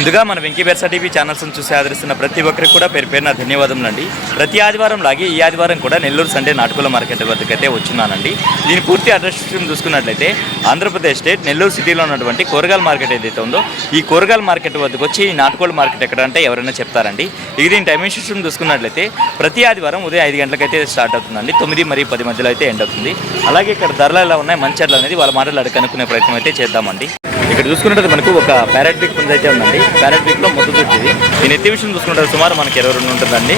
ముందుగా మన వెంకీబేర్సా టీవీ ఛానల్స్ని చూసి ఆదరిస్తున్న ప్రతి ఒక్కరికి కూడా పేరు పేరున ధన్యవాదములండి ప్రతి ఆదివారం లాగే ఈ ఆదివారం కూడా నెల్లూరు సండే నాటుకుల మార్కెట్ వద్దకు అయితే వచ్చున్నానండి. దీని పూర్తి అడ్రస్ చూసుకున్నట్లయితే ఆంధ్రప్రదేశ్ స్టేట్ నెల్లూరు సిటీలో ఉన్నటువంటి కూరగాయల మార్కెట్ ఏదైతే ఉందో ఈ కూరగాయల మార్కెట్ వద్దకు వచ్చి ఈ నాటుకోళ్ళ మార్కెట్ ఎక్కడ అంటే ఎవరైనా చెప్తారండి. ఇది దీని టైమింగ్ సిస్టమ్ చూసుకున్నట్లయితే ప్రతి ఆదివారం ఉదయం ఐదు గంటలకైతే స్టార్ట్ అవుతుందండి. తొమ్మిది మరియు పది మధ్యలో అయితే ఎండ్ అవుతుంది. అలాగే ఇక్కడ ధరలు ఎలా ఉన్నాయి మంచి ధరలు అనేది వాళ్ళ మాటలు అడిగి కనుక్కునే ప్రయత్నం అయితే చేద్దామండి. ఇక్కడ చూసుకున్నట్టు మనకు ఒక ప్యారెట్ బిక్ పుంజ అయితే ఉందండి. ప్యారెట్ బిక్లో మొత్తం చుట్టిది దీని ఎత్తి విషయం చూసుకుంటే సుమారు మనకి ఇరవై రెండు ఉంటుందండి.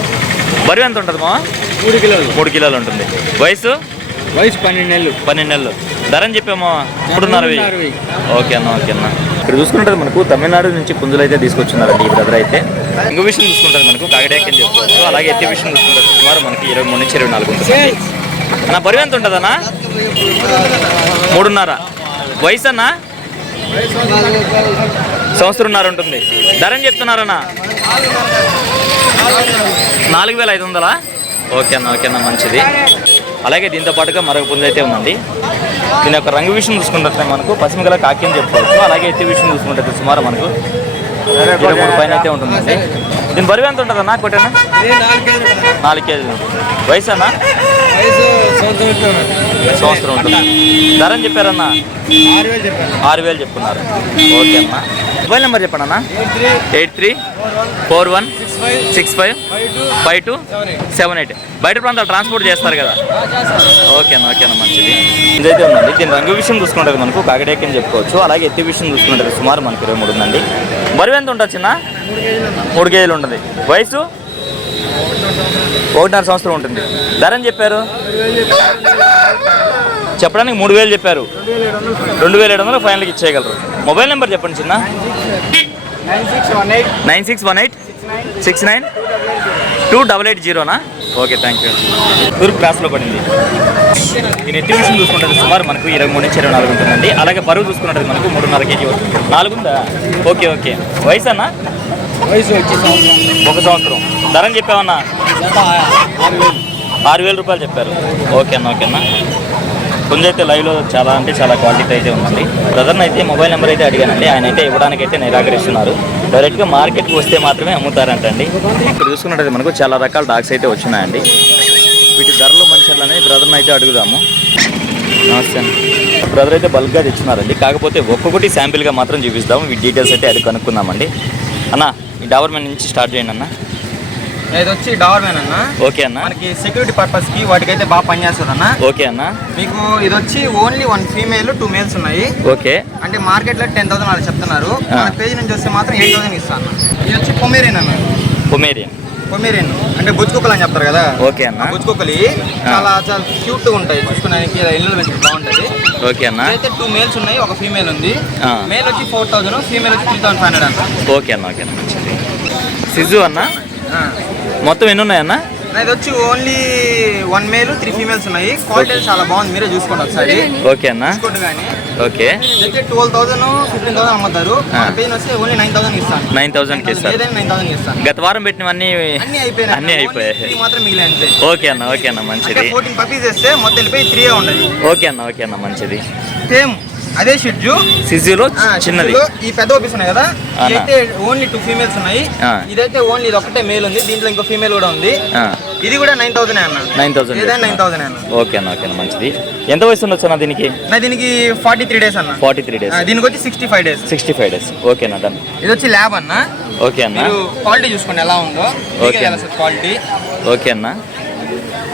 బరువు ఎంత ఉంటుంది మా మూడు కిలోలు. మూడు కిలోలు ఉంటుంది. వయసు? వయసు పన్నెండు నెలలు. పన్నెండు నెలలు ధర అని చెప్పామా మూడున్నర. ఓకే అన్న ఓకే అన్న. ఇక్కడ చూసుకుంటే మనకు తమిళనాడు నుంచి పుంజులు అయితే తీసుకొచ్చున్నారండి ఈ బ్రదర్ అయితే. ఇంకో విషయం చూసుకుంటారు మనకు కాగడాక్ అని చెప్పుకోవచ్చు. అలాగే ఎత్తి విషయం చూసుకుంటారు సుమారు మనకి ఇరవై మూడు నుంచి ఇరవై నాలుగు ఉంటుంది అన్న బరువు ఎంత ఉంటుంది అన్న మూడున్నర. వయసు అన్న సంవత్సరంన్నర ఉంటుంది ధర అని చెప్తున్నారన్న? నాలుగు వేల ఐదు వందలా? ఓకే అన్న ఓకే అన్న మంచిది. అలాగే దీంతో పాటుగా మరొక పుంజ అయితే ఉందండి. దీని యొక్క రంగు విషయం చూసుకుంటే మనకు పసిమిగల కాకి అని చెప్పుకోవచ్చు. అలాగే ఎత్తి విషయం చూసుకుంటే సుమారు మనకు ఇరవై మూడు పైన అయితే ఉంటుందండి. దీని బరువు ఎంత ఉంటుంది అన్న కొట్టేనా నాలుగు కేజీలు వయసు అన్న సంవత్సరం సంవత్సరం ఉంటుంది. ధర అని చెప్పారన్నా? ఆరు వేలు చెప్పున్నారు ఓకే అమ్మా. మొబైల్ నెంబర్ చెప్పండి అన్న. Eight three four one six five five two seven eight. బయట ప్రాంతాలు ట్రాన్స్పోర్ట్ చేస్తారు కదా. ఓకే ఓకేనా ఓకే మంచిది. ఇదైతే ఉందండి. దీని రంగు విషయం చూసుకుంటే మనకు కాకడేకి అని చెప్పుకోవచ్చు. అలాగే ఎత్తి విషయం చూసుకుంటే సుమారు మనకి ఇరవై మూడు ఉందండి. బరువు ఎంత ఉంటుంది చిన్న? మూడు కేజీలు ఉంటుంది. వయసు? ఒకటిన్నర సంవత్సరం ఉంటుంది. ధర అని చెప్పారు? చెప్పడానికి మూడు వేలు చెప్పారు. రెండు వేల ఏడు వందలు ఫైనల్కి ఇచ్చేయగలరు. మొబైల్ నెంబర్ చెప్పండి చిన్న. Nine six one eight. Six nine. Two double eight జీరోనా okay thank you. తూర్పు క్లాస్లో పడింది. ఈ నెట్ విషయం చూసుకుంటే సుమారు మనకు ఇరవై మూడు నుంచి ఇరవై నాలుగు ఉంటుందండి. అలాగే బరువు చూసుకున్నట్టు మనకు మూడున్నర కేజీ వస్తుంది. నాలుగు ఉందా? Okay okay. వయసు అన్న? వయసు ఒక సంవత్సరం. ధర అని చెప్పామన్నా ఆరు వేల రూపాయలు చెప్పారు. ఓకే అన్న ఓకే అన్న. కొంచెం అయితే లైవ్లో చాలా అంటే చాలా క్వాలిటీ అయితే ఉందండి. బ్రదర్ని అయితే మొబైల్ నెంబర్ అయితే అడిగానండి. ఆయన అయితే ఇవ్వడానికి అయితే నిరాకరిస్తున్నారు డైరెక్ట్గా మార్కెట్కి వస్తే మాత్రమే అమ్ముతారంటండి. ఇక్కడ చూసుకున్నట్టయితే మనకు చాలా రకాల డాగ్స్ అయితే వచ్చినాయండి. వీటి ధరలు మంచిగా బ్రదర్ని అయితే అడుగుదాము. నమస్తే బ్రదర్ అయితే బల్క్గా తెచ్చినారండి కాకపోతే ఒక్కొక్కటి శాంపిల్గా మాత్రం చూపిస్తాము. వీటి డీటెయిల్స్ అయితే అది కనుక్కుందామండి. అన్న ఈ డవర్మెంట్ నుంచి స్టార్ట్ చేయండి అన్న. ఇది వచ్చి డవర్ మ్యాన్ అన్న. ఓకే అన్న. మనకి సెక్యూరిటీ పర్పస్కి వాటికైతే బాగా పనిచేస్తుంది అన్న ఓకే అన్న. మీకు ఇది వచ్చి only one female two males ఉన్నాయి. ఓకే. అంటే మార్కెట్లో టెన్ థౌసండ్ అలా చెప్తున్నారు. మన పేజ్ నుంచి వస్తే మాత్రం ఎయిట్ థౌసండ్ ఇస్తాను ఇది వచ్చి పొమేరియన్ అన్న. పొమేరియన్. పొమేరియన్. అంటే బుజ్జుకుక్కలు అని చెప్తారు కదా. ఓకే అన్న. బుజ్జుకుక్కలి చాలా చాలా క్యూట్గా ఉంటాయి చూసుకున్నానికి ఇల్లు బాగుంటది ఓకే అన్న. అయితే టూ మేల్స్ ఉన్నాయి. ఒక ఫీమేల్ ఉంది. మేల్ వచ్చి ఫోర్ థౌసండ్ ఫీమేల్ వచ్చి త్రీ థౌసండ్ ఫైవ్ హండ్రెడ్ అన్న. ఓకే అన్న ఓకే అన్న. సిజు అన్న. మొత్తం ఎన్ని ఉన్నాయన్న? ఇది వచ్చి only one male three females ఉన్నాయి. క్వాలిటీ చాలా బాగుంది. మీరే చూసుకోండి ఒకసారి. ఓకే అన్న. ఓకే. అయితే ట్వెల్వ్ థౌసండ్ ఫిఫ్టీన్ థౌసండ్ అమ్ముతారు. పెయిన్ వస్తే ఓన్లీ నైన్ థౌసండ్ ఇస్తాను. 9,000 కి ఇస్తారు. ఏదైనా నైన్ థౌసండ్ ఇస్తాను. గత వారం పెట్టినవన్నీ అన్ని అయిపోయినాయి. అన్నీ అయిపోయాయి. త్రీ మాత్రం మిగిలి అంతే. ఓకే అన్న ఓకే అన్న మంచిది. ఫోర్టీన్ పప్పీస్ వేస్తే మొత్తం వెళ్ళిపోయి త్రీ ఉండదు. ఓకే అన్న ఓకే అన్న మంచిది. సేమ్ అదే షిడ్జు. సిజులో చిన్నది. ఈ పెద్ద ఆఫీస్ ఉన్నాయి కదా? ఇదైతే ఓన్లీ టూ ఫీమేల్స్ ఉన్నాయి. ఇదైతే ఓన్లీ ఇది ఒకటే మేల్ ఉంది. దీంట్లో ఇంకో ఫీమేల్ కూడా ఉంది. ఇది కూడా నైన్ థౌసండ్ అన్న. నైన్ థౌసండ్ ఏదైనా నైన్ థౌసండ్ అన్న. ఓకే అన్న ఓకే అన్న మంచిది. ఎంత వయసు ఉండొచ్చు అన్న దీనికి? నా దీనికి ఫార్టీ త్రీ డేస్ అన్న. ఫార్టీ త్రీ డేస్ దీనికి వచ్చి sixty five days sixty five days okay అన్న డన్ ఇది వచ్చి ల్యాబ్ అన్న. ఓకే అన్న. క్వాలిటీ చూసుకోండి ఎలా ఉందో. Okay. క్వాలిటీ ఓకే అన్న.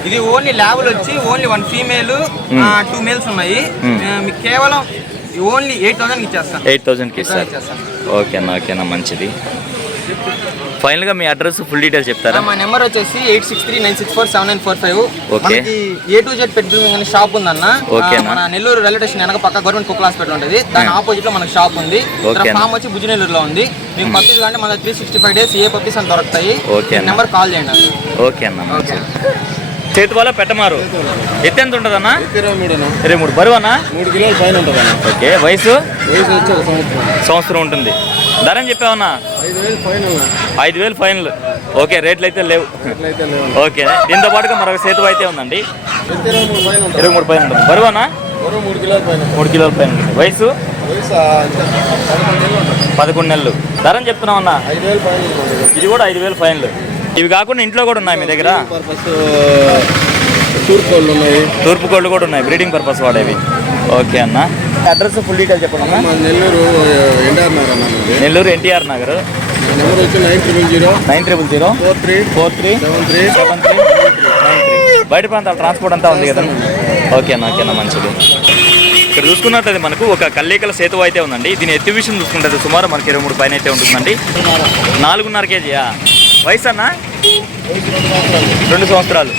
ఇది ఓన్లీ ల్యాబ్లు వచ్చి only one female. Two males ఉన్నాయి. Hmm. మీకు కేవలం ఓన్లీ ఎయిట్ థౌసండ్ ఇచ్చేస్తాను ఎయిట్ థౌసండ్కి ఇస్తారు ఇచ్చేస్తాను ఓకే అన్న ఓకే అన్న మంచిది. ఫైనల్గా మీ అడ్రస్ ఫుల్ డీటెయిల్స్ చెప్తారా? మా నెంబర్ వచ్చేసి eight six three nine six four seven nine four five. మనకి ఏ టు జెడ్ పెట్రోల్ అనే షాప్ ఉందన్న. అన్న. మన నెల్లూరు రైల్వే స్టేషన్ వెనక పక్క గవర్నమెంట్ కుక్కల హాస్పిటల్ ఉంటుంది. దాని. ఆపోజిట్లో మనకి షాప్ ఉంది. ఫామ్ వచ్చి బుజ్జినెల్లూరులో ఉంది. మీకు పప్పీస్ అంటే మన త్రీ సిక్స్టీ ఫైవ్ డేస్ ఏ పప్పీస్ అని దొరుకుతాయి. అన్న. నెంబర్ కాల్ చేయండి. ఓకే అన్న మంచిది. చేతి వల్ల పెట్టమారు ఎత్తు ఎంత ఉంటుంది అన్న ఇరవై మూడు. బరువు అన్న మూడు కిలోలు పైన ఓకే వయసు? వయసు వచ్చి ఒక సంవత్సరం. సంవత్సరం ఉంటుంది. ధర చెప్పావన్నా? ఐదు వేలు ఫైనల్ ఓకే రేట్లు అయితే లేవు. ఓకే దీంతో పాటుగా మరొక సేతు అయితే ఉందండి. ఇరవై మూడు పైన ఉంటుంది. ఇరవై మూడు కిలోల పైన ఉంటుంది. వయసు. పదకొండు నెలలు ధరని చెప్తున్నావు అన్న ఇది కూడా ఐదు వేలు ఫైన్లు. ఇవి కాకుండా ఇంట్లో కూడా ఉన్నాయి మీ దగ్గర? పర్పస్ తూర్పు కోళ్ళు ఉన్నాయి. తూర్పు కోళ్ళు కూడా ఉన్నాయి. బ్రీడింగ్ పర్పస్ వాడేవి ఓకే అన్న. అడ్రస్ ఫుల్ డీటెయిల్ చెప్పండి అన్న. మా Nellore NR Nagar Nellore NTR Nagar. Number వచ్చి nine triple zero nine triple zero four three four three seven three seven three nine three. బయట ప్రాంతాల ట్రాన్స్పోర్ట్ అంతా ఉంది కదా. ఓకే అన్న ఓకే అన్న మంచిది. ఇక్కడ చూసుకున్నట్లయితే మనకు ఒక కల్లేకల సేతు అయితే ఉందండి. దీని ఎత్తు విషయం చూసుకుంటే సుమారు మనకి ఇరవై మూడు పైన అయితే ఉంటుందండి. నాలుగున్నర కేజీయా? వయసు అన్న రెండు సంవత్సరాలు.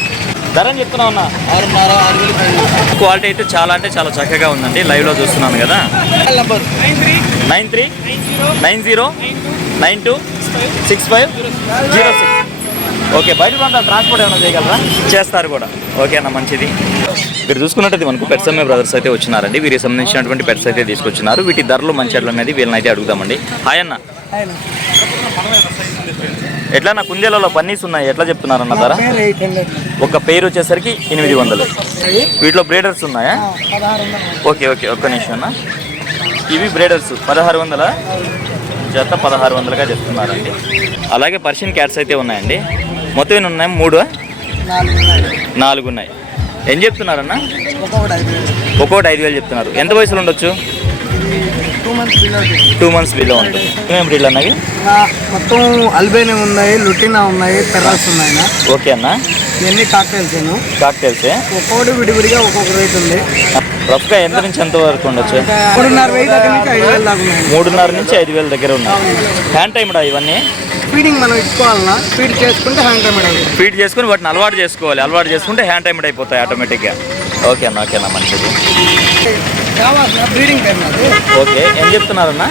ధర అని చెప్తున్నావు అన్న ఆరున్నర ఆరు వేలు ఫైనల్ క్వాలిటీ అయితే చాలా అంటే చాలా చక్కగా ఉందండి. లైవ్లో చూస్తున్నాను కదా. Nine three nine zero nine two six five zero six okay బయట ట్రాన్స్పోర్ట్ ఏమైనా చేయగలరా? చేస్తారు కూడా. ఓకే అన్న మంచిది. మీరు చూసుకున్నట్టయితే మనకు పెట్సమ్మే బ్రదర్స్ అయితే వచ్చినారండి. వీరికి సంబంధించినటువంటి పెట్స్ అయితే తీసుకొచ్చినారు. వీటి ధరలు మంచి అనేది వీళ్ళని అయితే అడుగుదామండి హాయ్ అన్న. ఎట్లా? నా కుందేలలో పన్నీస్ ఉన్నాయి. ఎట్లా చెప్తున్నారన్న ధర? హండ్రెడ్ ఒక పేరు వచ్చేసరికి ఎనిమిది వందలు. వీటిలో బ్రేడర్స్ ఉన్నాయా? ఓకే ఓకే ఒక్క నిమిషం అన్న. ఇవి బ్రేడర్స్ పదహారు వందల? జత పదహారు వందలుగా చెప్తున్నారండి. అలాగే పర్షియన్ క్యాట్స్ అయితే ఉన్నాయండి. మొత్తం ఎన్ని ఉన్నాయి? మూడు నాలుగు ఉన్నాయి. ఏం చెప్తున్నారన్న? ఒక్కొక్కటి ఐదు వేలు చెప్తున్నారు. ఎంత వయసులో ఉండొచ్చు? టూ మంత్స్ బిలో ఉంటుంది. బ్రీడ్లు అన్నవి? మొత్తం అల్బేనే ఉన్నాయి లుటినా ఉన్నాయి పెర్రాస్ ఉన్నాయి. ఓకే అన్న. ఇవన్నీ కాక్టైల్స్ కాక్టైల్సే ఒక్కొక్కటి విడివిడిగా ఒక్కొక్క రేట్ ఉంది. రఫ్గా ఎంత నుంచి ఎంత వరకు ఉండొచ్చు? మూడున్నర వెయ్యి దగ్గర నుంచి ఐదు వేలు దాకా ఉన్నాయి. మూడున్నర నుంచి ఐదు వేల దగ్గర ఉన్నాయి. హ్యాండ్ టైమ్డా ఇవన్నీ? ఫీడింగ్ మనం ఇచ్చుకోవాలన్నా ఫీడ్ చేసుకుంటే హ్యాండ్ టైం అడగదు ఫీడ్ చేసుకుని వాటిని అలవాటు చేసుకోవాలి. అలవాటు చేసుకుంటే హ్యాండ్ టైమ్డ్ అయిపోతాయి ఆటోమేటిక్గా ఓకే అన్న ఓకే అన్న మంచిది. బ్రీడింగ్ ఓకే ఏం చెప్తున్నారన్న?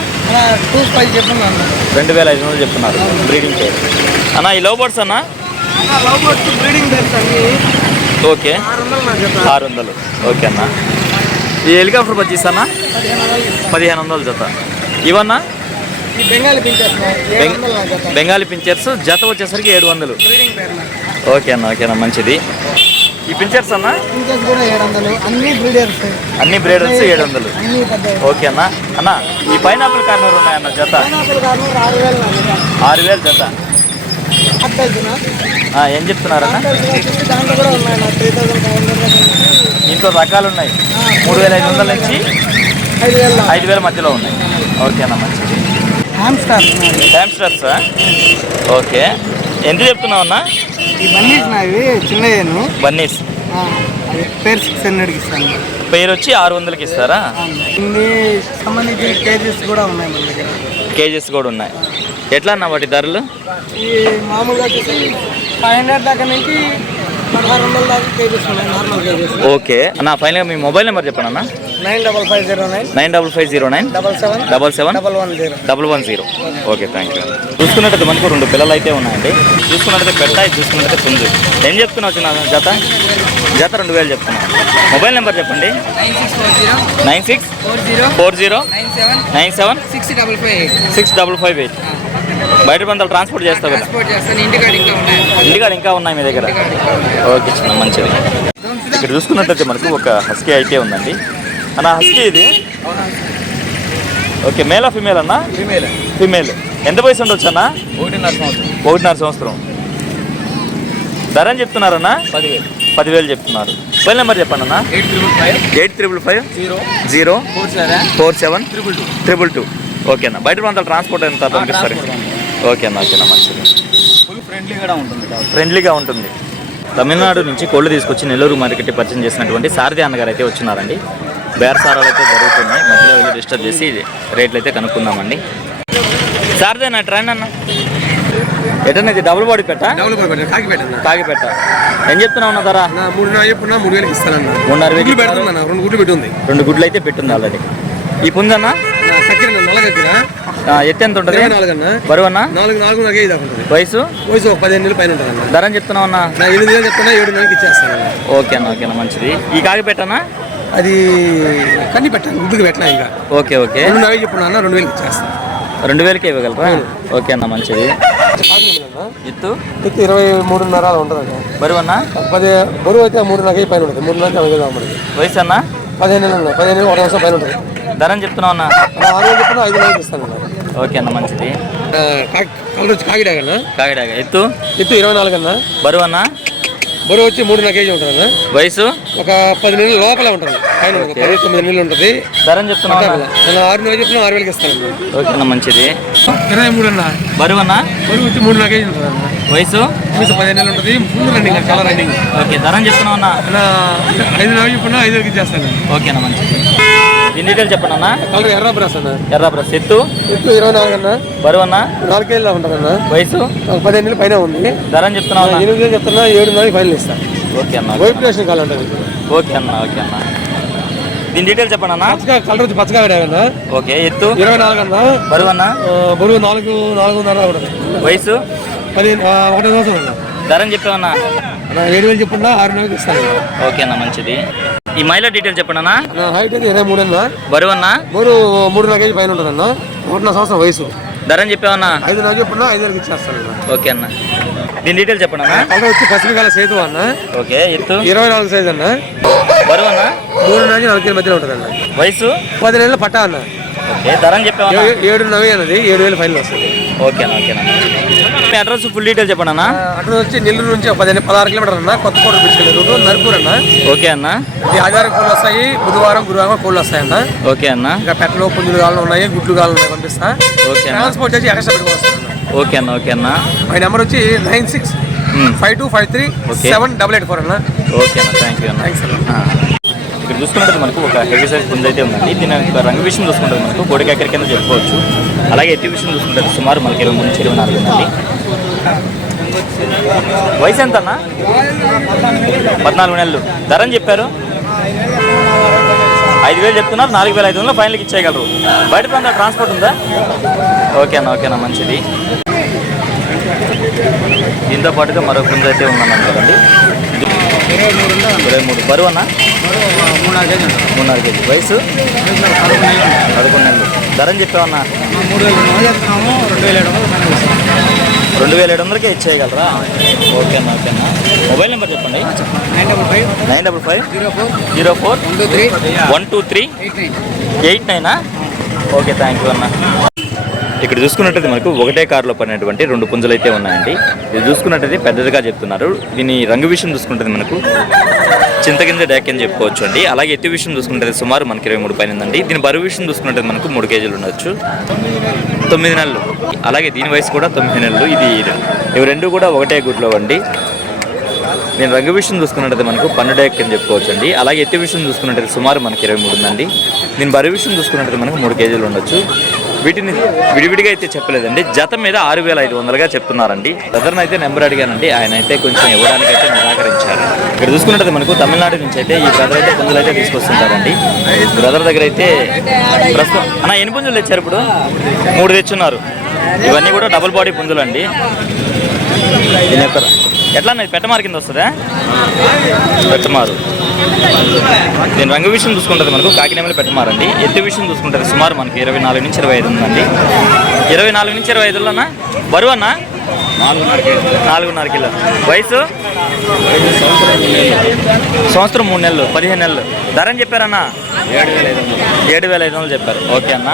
టూ ఫైవ్ చెప్పండి రెండు వేల ఐదు వందలు చెప్తున్నారు బ్రీడింగ్ పేరు అన్న ఈ లవ్ బర్డ్స్ అన్న లవ్ బర్డ్స్ బ్రీడింగ్ టైమ్స్ అన్ని. ఓకే. ఆరు వందలు ఓకే అన్న. ఈ హెలికాప్టర్ బజ్జీస్ అన్న? పదిహేను వందలు జత. ఇవన్నా? బెంగాలీ పించర్స్ జత. వచ్చేసరికి ఏడు వందలు ఓకే అన్న ఓకే అన్న మంచిది. ఈ పించర్స్ అన్న? పింఛన్స్ కూడా ఏడు వందలు అన్ని బ్రీడర్స్ అన్ని బ్రేడర్స్ ఏడు వందలు ఓకే అన్న. అన్న ఈ పైనాపిల్ కార్నర్ ఉన్నాయన్న జత? ఆరు వేలు జత. ఏం చెప్తున్నారన్న? దాంట్లో దీంట్లో. రకాలు ఉన్నాయి మూడు వేల ఐదు వందల నుంచి ఐదు వేలు. మధ్యలో ఉన్నాయి. ఓకే అన్న మంచిది. Hamsters okay. ఎంత చెప్తున్నావు అన్న? బన్నీస్ నావి చిన్నయ్యను. బన్నీస్. పేరు సిక్స్ హండ్రెడ్కి ఇస్తాను. పేరు వచ్చి ఆరు వందలకి ఇస్తారా? ఇన్ని సంబంధించిన కేజెస్ కూడా ఉన్నాయి మన దగ్గర. కేజెస్ కూడా ఉన్నాయి. ఎట్లా అన్న వాటి ధరలు? ఈ మామూలుగా ఫైవ్ హండ్రెడ్ దాకా నుంచి ఓకే. అన్న ఫైనల్గా మీ మొబైల్ నెంబర్ చెప్పండి అన్న? Nine double five zero nine nine double five zero nine double seven double seven double one zero. Double one zero. Okay thank you చూసుకున్నట్టయితే మనకు రెండు పిల్లలు అయితే ఉన్నాయండి. చూసుకున్నట్టయితే పెట్టాయి చూసుకున్నట్టయితే పుంజు ఏం చెప్తున్నావు చిన్న జత? జత రెండు వేలు చెప్తున్నా మొబైల్ నెంబర్ చెప్పండి. Nine six four zero. Nine six four zero. Four zero. Nine seven. Nine seven. Six double five eight. Six double five eight. బయట పంతాలు ట్రాన్స్పోర్ట్ చేస్తావు కదా. ఇంటికాడ ఇంకా ఉన్నాయి ఇంటికాడ ఇంకా ఉన్నాయి మీ దగ్గర? ఓకే చిన్న మంచిది. ఇక్కడ చూసుకున్నట్టయితే మనకు ఒక హస్కీ అయితే ఉందండి. అన్న హస్కీ ఇది? ఓకే మేలా ఫిమేల్ అన్న? ఫీమేల్. ఫిమేల్. ఎంత వయసు ఉండొచ్చు అన్న? ఒకటిన్నర సంవత్సరం. ఒకటిన్నర సంవత్సరం. ధర అని చెప్తున్నారన్నా పదివేలు. పదివేలు చెప్తున్నారు. మొబైల్ నెంబర్ చెప్పండి అన్న. Eight triple five. Eight triple five. Zero. Zero. Four seven. Four seven. Triple two. Triple two. Okay అన్న. బయట ప్రాంతాల ట్రాన్స్పోర్ట్ ఎంత పంపిస్తారు ఓకే అన్న ఓకే అన్న మంచిది. ఉంటుంది ఫ్రెండ్లీగా ఉంటుంది. తమిళనాడు నుంచి కోళ్ళు తీసుకొచ్చి నెల్లూరు మార్కెట్ పరిచయం చేసినటువంటి సారథి అన్నగారు అయితే వచ్చినారండి. బేరసారాలు అయితే జరుగుతున్నాయి. మధ్యలో వెళ్ళి డిస్టర్బ్ చేసి రేట్లు అయితే కనుక్కుందామండి. సారథి ట్రైన్ అన్న. ఎటన్నా ఇది డబుల్ బాడీ పెట్ట? డబుల్ కాగిపెట్ట ఏం చెప్తున్నావు అన్న ధర? మూడు చెప్పున్నా మూడు వేలకి ఇస్తానన్న. మూడున్నర వేలు రెండు గుడ్లు పెట్టి ఉంది రెండు గుడ్లు అయితే పెట్టుంది ఆల్రెడీ ఈ పుంజన్న నా చక్కెర నల్ల చక్కెర. ఆ, ఎత్తు ఎంత ఉంటుంది? బరువు అన్న. నాలుగు నాలుగు ఐదు వయసు? వయసు ఒక పదిహేను నెలల పైన ఉంటుంది ధర చెప్తున్నావు అన్న? ఎనిమిది వేలు చెప్తున్నా ఏడు నెలలకి ఇచ్చేస్తాను. ఓకే అన్న ఓకే అన్న మంచిది. ఈ కాగిపెట్టనా అది కన్ని పెట్టాను గుడ్డుకి పెట్టినా ఇంకా. Okay okay. రెండు నాలుగు చెప్పున్నా అన్న రెండు వేలకి ఇచ్చేస్తాను. రెండు వేలకి ఇవ్వగలరా? ఓకే అన్న మంచిది. ఎత్తు? ఎత్తు ఇరవై మూడున్నర అలా ఉంటుంది అన్న బరువు అన్న పది బరువు అయితే మూడు నగై పైన ఉంటుంది. మూడు నగై అలాగే మనకి వయసు అన్న పదిహేను నెలలు పదిహేను నెలలు ఒక సంవత్సరం పైన ఉంటుంది. ధరని చెప్తున్నావు అన్న? ఆరు ఐదు నెలలకి ఇస్తాను అన్న ఓకే అన్న మంచిది. ఎత్తు? ఎత్తు ఇరవై నాలుగు అన్న. బరువు అన్న? బరువు వచ్చి మూడున్నర కేజీ ఉంటుంది అన్న. వయసు? ఒక పది నెలలు లోపల ఉంటుంది. పైన. పది తొమ్మిది నెలలు ఉంటుంది. ధరని చెప్తున్నావు అన్న? నేను ఆరు నెలలు ఆరు వేలకి ఇస్తాను ఓకే అన్న మంచిది. ఇరవై మూడు అన్న. బరువు అన్న? బరువు వచ్చి మూడున్నర కేజీ ఉంటుంది అన్న. వయసు? మీసు పదిహేను నెలలు ఉంటుంది. ఫుల్ రన్నింగ్ చాలా రన్నింగ్ ఓకే ధరని చెప్తున్నావు అన్న? ఐదు నెలలు చెప్పిన ఐదు వేలకి ఇచ్చేస్తాను. ఓకే అన్న మంచిది. దీని డీటెయిల్ చెప్పండి అన్న. కలర్ ఎర్ర బ్రాస్ అన్న. ఎర్ర బ్రస్ ఎత్తు? ఎత్తు ఇరవై నాలుగు అన్న. బరువు అన్న? నాలుగు కేజీలో ఉంటుంది అన్న. వయసు? పదిహేను నెలలు పైన ఉంది. ధరని చెప్తున్నావు అన్న? ఎనిమిది వేలు చెప్తున్నా ఏడు నెలలకి ఫైనల్ ఇస్తాను ఓకే అన్న వైట్ రేషన్ కాలం ఉంటుంది. ఓకే అన్న ఓకే అన్న. దీని డీటెయిల్ చెప్పండి అన్న. పచ్చగా కలర్ వచ్చి పచ్చగా అన్న. ఓకే ఎత్తు? ఇరవై నాలుగు అన్న. బరువు అన్న? బరువు నాలుగు నాలుగున్నర ఉంటుంది. వయసు? పదిహేను ఒకటో సంవత్సరం అన్న ధరని చెప్పామన్నా నా ఏడు వేలు చెప్పున్నా ఆరు నెలలకి ఇస్తాను. ఓకే అన్న మంచిది. ఈ మైలా డీటెయిల్ చెప్పండి అన్న. నా హైట్ అయితే ఇరవై మూడు అన్న. బరువు అన్న? బరువు మూడున్నర కేజీ పైన ఉంటుంది అన్న. ఒకటిన్నర సంవత్సరం వయసు. ధరని చెప్పామన్నా ఐదు నెలలు చెప్పున్నా ఐదు వేలకి ఇచ్చేస్తాను అన్న. ఓకే అన్న. దీని డీటెయిల్ చెప్పండి అన్న. కలర్ వచ్చి పసిమికాల సేతు అన్న. ఓకే ఎత్తు? ఇరవై నాలుగు సైజ్ అన్న. బరువు అన్న? మూడు నుంచి నాలుగు కేజీ మధ్యలో ఉంటుంది అన్న. వయసు? పది నెలలు పట్టా అన్న. ఓకే ధరని చెప్పామన్నా ఏడు నవ్వు అన్నది ఏడు వేలు ఫైనల్ వస్తుంది. ఓకే అన్న ఓకే అన్న. మీ అడ్రస్ ఫుల్ డీటెయిల్ చెప్పండి అన్న. అటు వచ్చి నెల్లూరు నుంచి పదిహేను పదహారు కిలోమీటర్ అన్న కొత్త కోట బిడ్డ రూట్ నరుపూర్ అన్న. ఓకే అన్న. ఇది ఆదివారం కోళ్ళు వస్తాయి బుధవారం గురువారం కోళ్ళు వస్తాయి అన్న ఓకే అన్న. ఇంకా పెట్టలు పుంజులు కాళ్ళు ఉన్నాయి గుడ్లు కాళ్ళు ఉన్నాయి పంపిస్తా. ఓకే ట్రాన్స్పోర్ట్ చేసి ఎక్స్ట్రా పెట్టుకోవచ్చు ఓకే అన్న ఓకే అన్న. మై నెంబర్ వచ్చి nine six. Five two five three. Seven double eight four అన్న. ఓకే అన్న థ్యాంక్ యూ అన్న. థ్యాంక్స్ అన్న. ఇక్కడ చూసుకున్నట్టు మనకు ఒక హెవీ సైజ్ పుంజ అయితే ఉందండి. దీని యొక్క రంగు విషయం చూసుకుంటే మనకు కోడికాకరి కింద చెప్పుకోవచ్చు. అలాగే ఎత్తి విషయం చూసుకుంటే సుమారు మనకి ఇరవై నుంచి ఇరవై నాలుగు ఉందండి. వయసు ఎంత అన్న పద్నాలుగు నెలలు. ధరని చెప్పారు. ఐదు వేలు చెప్తున్నారు నాలుగు వేల ఐదు వందలు ఫైనల్కి ఇచ్చేయగలరు. బయట ప్రాంత ట్రాన్స్పోర్ట్ ఉందా? ఓకే అన్న ఓకే మంచిది. దీంతో పాటుగా మరో పుంజ అయితే ఉందన్నాను కదండి. ఇరవై మూడు. బరువు అన్న? మూడున్నర కేజీ. వయసు? పదకొండు నెలలు. చెప్పావన్నా? మూడు వేలు. రెండు వేల ఏడు వందలకే ఇచ్చేయగలరా? ఓకే అన్న ఓకే అన్న మొబైల్ నెంబర్ చెప్పండి. Nine double five zero four one two three eight నైనా. ఓకే థ్యాంక్ యూ అన్న. ఇక్కడ చూసుకున్నట్టయితే మనకు ఒకటే కారులో పడినటువంటి రెండు పుంజలు అయితే ఉన్నాయండి. ఇది చూసుకున్నట్టయితే పెద్దదిగా చెప్తున్నారు. దీని రంగు విషయం చూసుకుంటే మనకు చింతకింద డ్యాక్ అని చెప్పుకోవచ్చు అండి అలాగే ఎత్తి విషయం చూసుకుంటే సుమారు మనకి ఇరవై మూడు పైన ఉందండి దీని బరువు విషయం చూసుకుంటే మనకు మూడు కేజీలు ఉండొచ్చు. తొమ్మిది నెలలు. అలాగే దీని వయసు కూడా తొమ్మిది నెలలు. ఇది ఇవి రెండు కూడా ఒకటే గుడ్లో అండి నేను రంగు విషయం చూసుకున్నట్టయితే మనకు పన్నెండు ఎక్కి అని చెప్పుకోవచ్చు అండి అలాగే ఎత్తి విషయం చూసుకున్నట్టయితే సుమారు మనకి ఇరవై మూడు ఉందండి. నేను బరి విషయం చూసుకున్నట్టయితే మనకు మూడు కేజీలు ఉండొచ్చు. వీటిని విడివిడిగా అయితే చెప్పలేదండి. జత మీద ఆరు వేల ఐదు వందలుగా చెప్తున్నారండి. బ్రదర్ని అయితే నెంబర్ అడిగానండి. ఆయన అయితే కొంచెం ఇవ్వడానికి అయితే నిరాకరించారు. ఇక్కడ చూసుకున్నట్టు మనకు తమిళనాడు నుంచి అయితే ఈ బ్రదర్ అయితే పుంజులు అయితే తీసుకొస్తుంటారండి. బ్రదర్ దగ్గర అయితే ప్రస్తుతం అన్న ఎన్ని పుంజులు తెచ్చారు ఇప్పుడు? మూడు తెచ్చున్నారు. ఇవన్నీ కూడా డబుల్ బాడీ పుంజులు అండి. దీని యొక్క ఎట్లా పెట్టమారు కింద వస్తుందా? పెట్టమారు దీని రంగు విషయం చూసుకుంటుంది మనకు కాకినేమలు పెట్టమారండి ఎత్తు విషయం చూసుకుంటుంది సుమారు మనకి ఇరవై నాలుగు నుంచి ఇరవై ఐదు ఉందండి. ఇరవై నాలుగు నుంచి ఇరవై ఐదులోనా బరువు అన్న నాలుగున్నర నాలుగున్నర కిలో. వయసు? సంవత్సరం మూడు నెలలు పదిహేను నెలలు. ధర అని చెప్పారన్నా? ఏడు వేల ఐదు వందలు ఏడు వేల ఐదు వందలు చెప్పారు. ఓకే అన్న.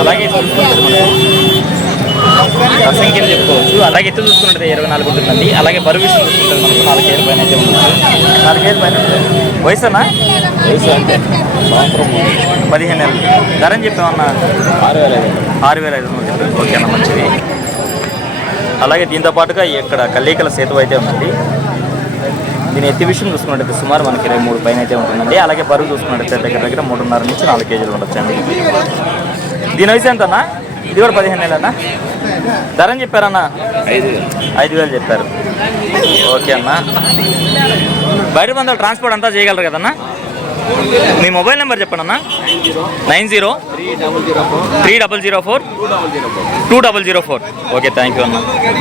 అలాగే చూసుకుంటుంది చెప్పుకోవచ్చు? అలాగే ఎత్తు చూసుకున్నట్టు ఇరవై నాలుగు ఉంటుందండి అలాగే బరువు విషయం చూసుకుంటే మనకు నాలుగు ఏళ్ళ పైన అయితే ఉంటుంది. నాలుగు ఏళ్ళ పైన వయసు అన్నా వయసు అంటే పదిహేను నెలలు. ధర అని చెప్పామన్నా? ఆరు వేల ఐదు ఆరు వేల ఐదు వందలు చెప్పారు. ఓకే అన్న మంచిది. అలాగే దీంతో పాటుగా ఇక్కడ కల్లీకల సేతు అయితే ఉందండి. దీని ఎత్తి విషయం చూసుకున్నట్టయితే సుమారు మనకి ఇరవై మూడు పైన అయితే ఉంటుందండి. అలాగే బరువు చూసుకున్నట్టయితే దగ్గర దగ్గర మూడున్నర నుంచి నాలుగు కేజీలు ఉండొచ్చండి. దీని వయసు ఎంతన్నా? ఇది కూడా పదిహేను నెలలన్నా ధర అని చెప్పారన్నా? ఐదు ఐదు వేలు చెప్పారు. ఓకే అన్న. బయట బంధాలు ట్రాన్స్పోర్ట్ అంతా చేయగలరు కదన్నా? మీ మొబైల్ నెంబర్ చెప్పండి అన్న. Nine zero three double zero four. Two double zero four. Okay thank you అన్న.